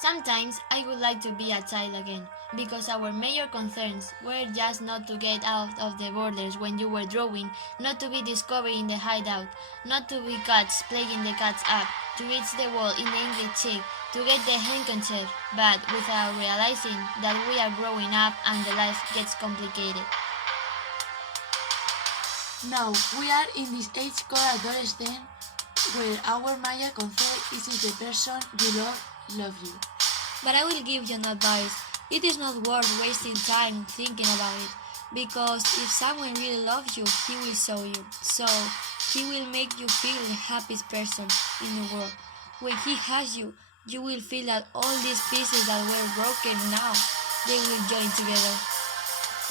Sometimes I would like to be a child again, because our major concerns were just not to get out of the borders when you were drawing, not to be discovered in the hideout, not to be cats playing the cats up, to reach the wall in the English cheek, to get the handkerchief, but without realizing that we are growing up and the life gets complicated. Now we are in this age called adolescence, where our major concern is if the person you love you. But I will give you an advice. It is not worth wasting time thinking about it, because if someone really loves you, he will show you. So, he will make you feel the happiest person in the world. When he has you, you will feel that all these pieces that were broken now, they will join together.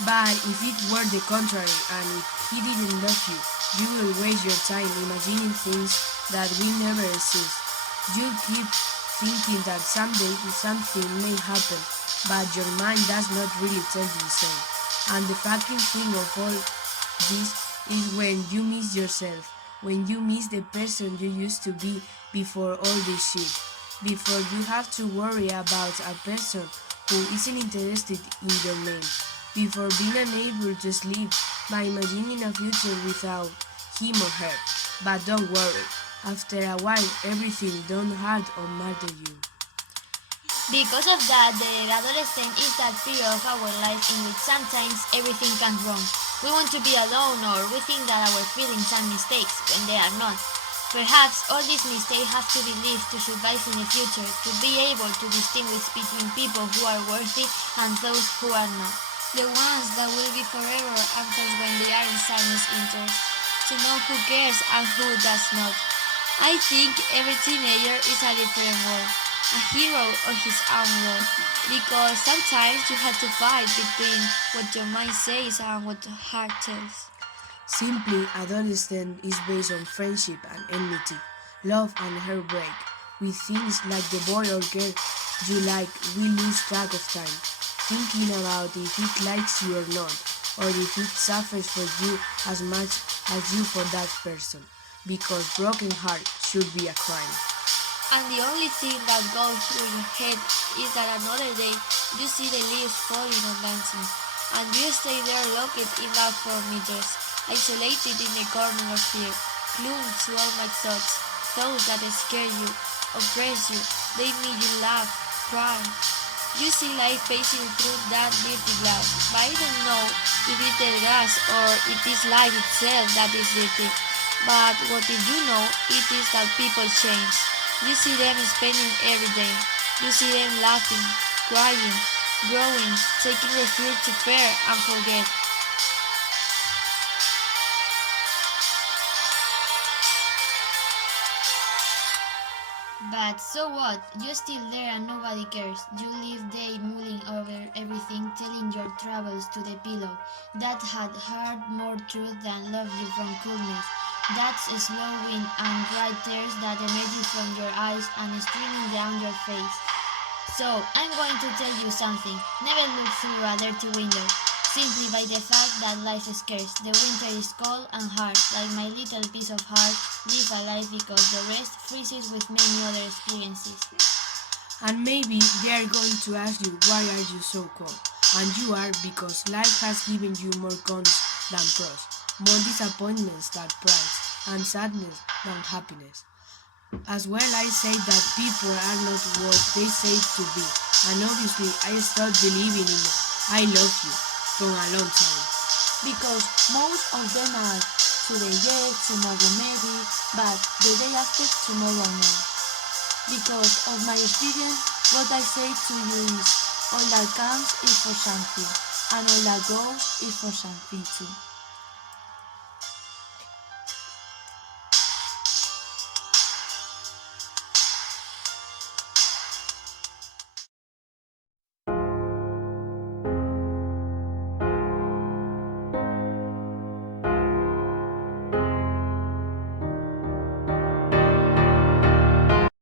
But if it were the contrary, and if he didn't love you, you will waste your time imagining things that will never exist. You keep thinking that someday something may happen, but your mind does not really tell you the same. And the fucking thing of all this is when you miss yourself, when you miss the person you used to be before all this shit, before you have to worry about a person who isn't interested in your name, before being unable to sleep by imagining a future without him or her. But don't worry, after a while everything don't hurt or matter you. Because of that, the adolescent is that period of our life in which sometimes everything can wrong. We want to be alone, or we think that our feelings are mistakes when they are not. Perhaps all these mistakes have to be lived to survive in the future, to be able to distinguish between people who are worthy and those who are not. The ones that will be forever anchors when they are in someone's interest, to know who cares and who does not. I think every teenager is a different world, a hero of his own world, because sometimes you have to fight between what your mind says and what your heart tells. Simply, adolescence is based on friendship and enmity, love and heartbreak. With things like the boy or girl you like, we lose track of time, thinking about if it likes you or not, or if it suffers for you as much as you for that person, because broken heart should be a crime. And the only thing that goes through your head is that another day you see the leaves falling and dancing, and you stay there locked in that 4 meters, isolated in the corner of fear, clung to all my thoughts that scare you, oppress you, they make you laugh, cry. You see life passing through that dirty glass, but I don't know if it's the glass or it is life itself that is dirty. But what you do know, it is that people change. You see them spending every day. You see them laughing, crying, growing, taking refuge to fear and forget. But so what? You're still there and nobody cares. You live day mulling over everything, telling your troubles to the pillow. That had heard more truth than love you from coolness. That's a slow wind and dry tears that emerge from your eyes and streaming down your face. So, I'm going to tell you something. Never look through a dirty window. Simply by the fact that life is scarce. The winter is cold and hard, like my little piece of heart, live alive because the rest freezes with many other experiences. And maybe they are going to ask you, why are you so cold? And you are, because life has given you more cons than pros, more disappointments than pride, and sadness than happiness. As well, I say that people are not what they say to be, and obviously I stopped believing in I love you from a long time. Because most of them are today yes, tomorrow maybe, but the day after tomorrow no. Because of my experience, what I say to you is, all that comes is for something, and all that goes is for something too.